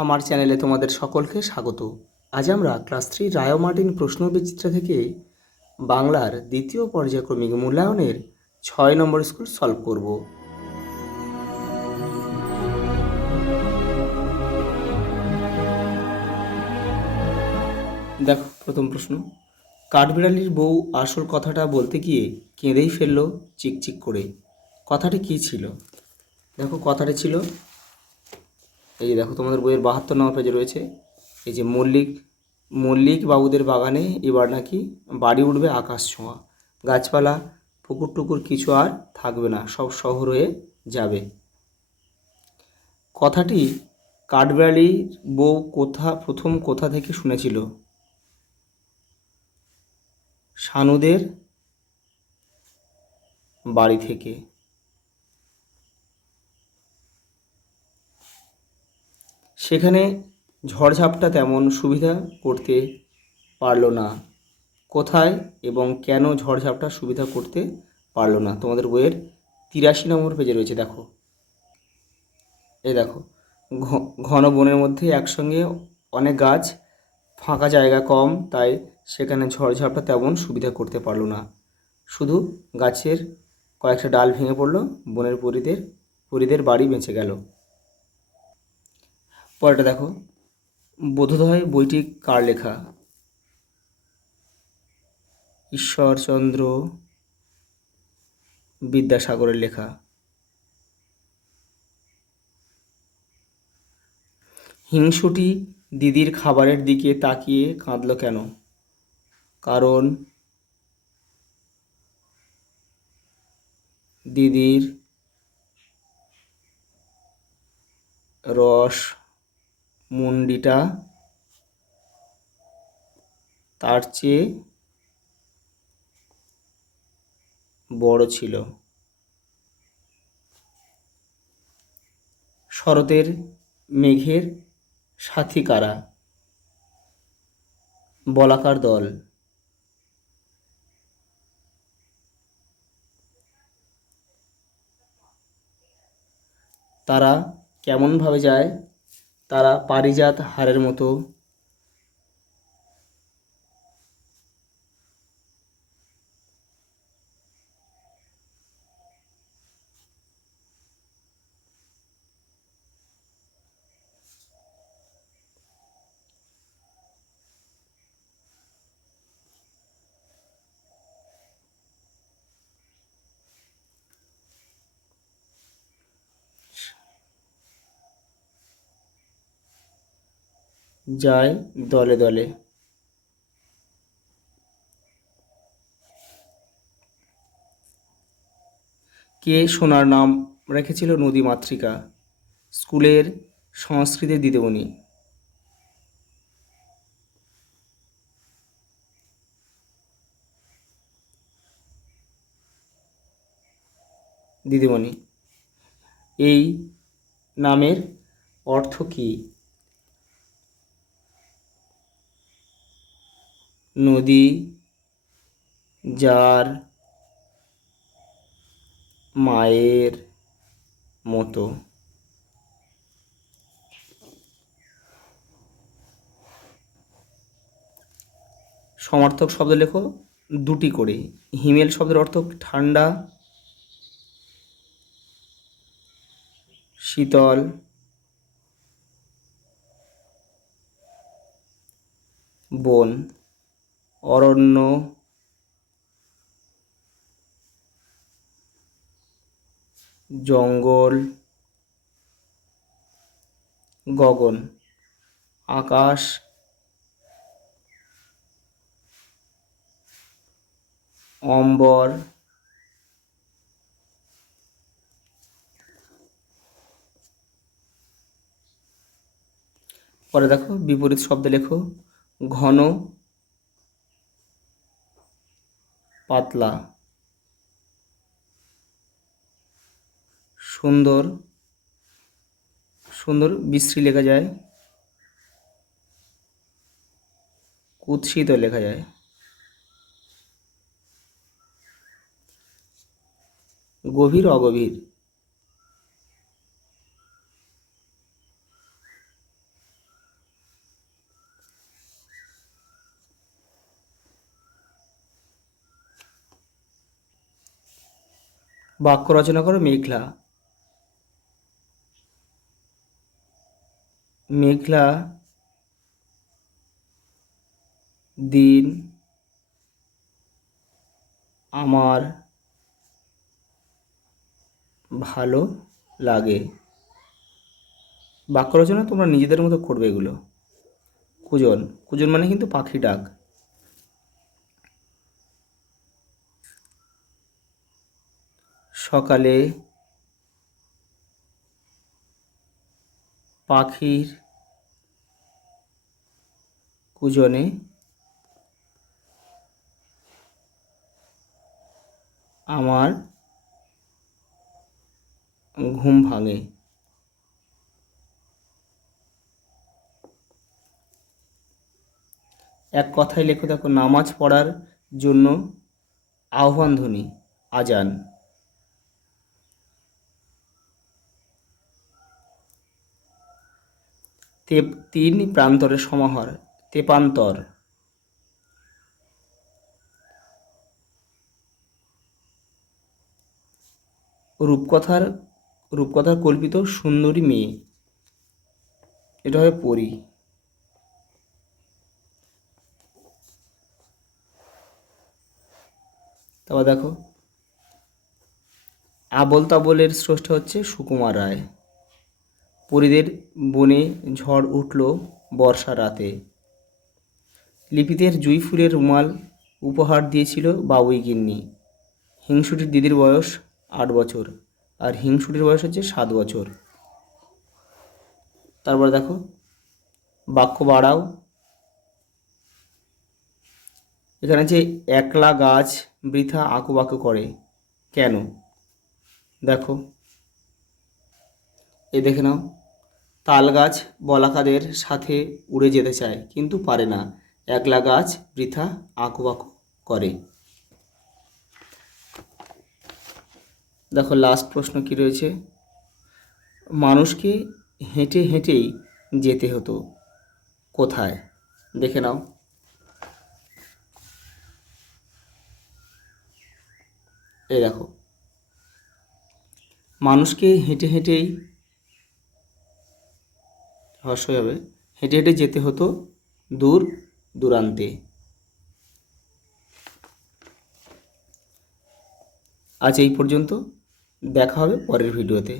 আমার চ্যানেলে তোমাদের সকলকে স্বাগত। আজ আমরা ক্লাস 3 রায় মার্টিন প্রশ্নবিচিত্রা থেকে বাংলার দ্বিতীয় পর্যায়ক্রমিক মূল্যায়নের 6 নম্বর স্কুল সলভ করব। দেখো প্রথম প্রশ্ন, কাঠবিড়ালির বউ আসল কথাটা বলতে গিয়ে কেঁদেই ফেললো চিকচিক করে। কথাটি কি ছিল? দেখো কথাটি ছিল, এই যে দেখো তোমাদের বইয়ের 72 নম্বর পেজে রয়েছে, এই যে মল্লিক বাবুদের বাগানে এবার নাকি বাড়ি উঠবে আকাশ ছোঁয়া, গাছপালা পুকুর টুকুর কিছু আর থাকবে না, সব শহর হয়ে যাবে। কথাটি কাঠবিড়ালির বউ প্রথম কোথা থেকে শুনেছিল? সানুদের বাড়ি থেকে। সেখানে ঝড়ঝাপটা তেমন সুবিধা করতে পারলো না। কোথায় এবং কেন ঝড়ঝাপটা সুবিধা করতে পারলো না? তোমাদের বইয়ের 83 নম্বর পেজে রয়েছে। দেখো এই দেখো, ঘন বনের মধ্যে একসঙ্গে অনেক গাছ, ফাঁকা জায়গা কম, তাই সেখানে ঝড়ঝাপটা তেমন সুবিধা করতে পারলো না। শুধু গাছের কয়েকটা ডাল ভেঙে পড়লো, বনের পরীদের বাড়ি বেঁচে গেল। পরেরটা দেখো, বোধোদয় বইটি কার লেখা? ঈশ্বরচন্দ্র বিদ্যাসাগরের লেখা। হিংসুটি দিদির খাবারের দিকে তাকিয়ে কাঁদল কেন? কারণ দিদির রস মুন্ডিটা তার চেয়ে বড় ছিল। শরতের মেঘের সাথী কারা? বলাকার দল। তারা কেমনভাবে যায়? তারা পারিজাত হারের মতো। যায় দলে দলে। কে সোনার নাম রেখেছিল নদী মাতৃকা? স্কুলের সংস্কৃতের দিদিমণি। দিদিমণি। এই নামের অর্থ কী? নদী যার মায়ের মতো। সমার্থক শব্দ লেখো দুটি করে। হিমেল শব্দের অর্থ ঠান্ডা, শীতল, বন। অরণ্য, জঙ্গল, গগন। আকাশ, অম্বর, পরে দেখো বিপরীত শব্দ লেখো ঘন, পাতলা। সুন্দর, সুন্দর বিশ্রী লেখা যায়, কুৎসিত লেখা যায়। গভীর, অগভীর। বাক্য রচনা করো। মেঘলা। মেঘলা দিন আমার ভালো লাগে। বাক্য রচনা তোমরা নিজেদের মতো করবে এগুলো। কুজন। কুজন মানে কিন্তু পাখি ডাক। সকালে পাখির কুজনে আমার ঘুম ভাঙে। এক কথায় লেখো, দেখো, নামাজ পড়ার জন্য আহ্বান ধ্বনি, আজান। তিন প্রান্তরের সমাহার, তেপান্তর। রূপকথার রূপকথার কল্পিত সুন্দরী মেয়ে, এটা হবে পরী। তারপর দেখো, আবোল তাবোলের স্রষ্টা হচ্ছে সুকুমার রায়। পরীদের বনে ঝড় উঠল বর্ষা রাতে। লিপিতের জুঁই ফুলের রুমাল উপহার দিয়েছিল বাবুই গিন্নি। হিংসুটির দিদির বয়স 8 বছর, আর হিংসুটির বয়স হচ্ছে 7 বছর। তারপরে দেখো, বাক্য বাড়াও। এখানে যে একলা গাছ বৃথা আঁকুবাঁকু করে, কেন? দেখো, দেখে নাও। তাল গাছ বলাকাদের সাথে উড়ে যেতে চায় কিন্তু পারে না, একলা গাছ বৃথা আঁকুবাঁকু করে। দেখো, লাস্ট প্রশ্ন কি রয়েছে। মানুষকে হেঁটে হেঁটেই যেতে হতো, কোথায়? দেখে নাও। এই দেখো, মানুষকে হেঁটে হেঁটেই হ্রস্বই হবে, হেঁটে হেঁটে যেতে হতো দূর দূরান্তে। আজ এই পর্যন্ত, দেখা হবে পরের ভিডিওতে।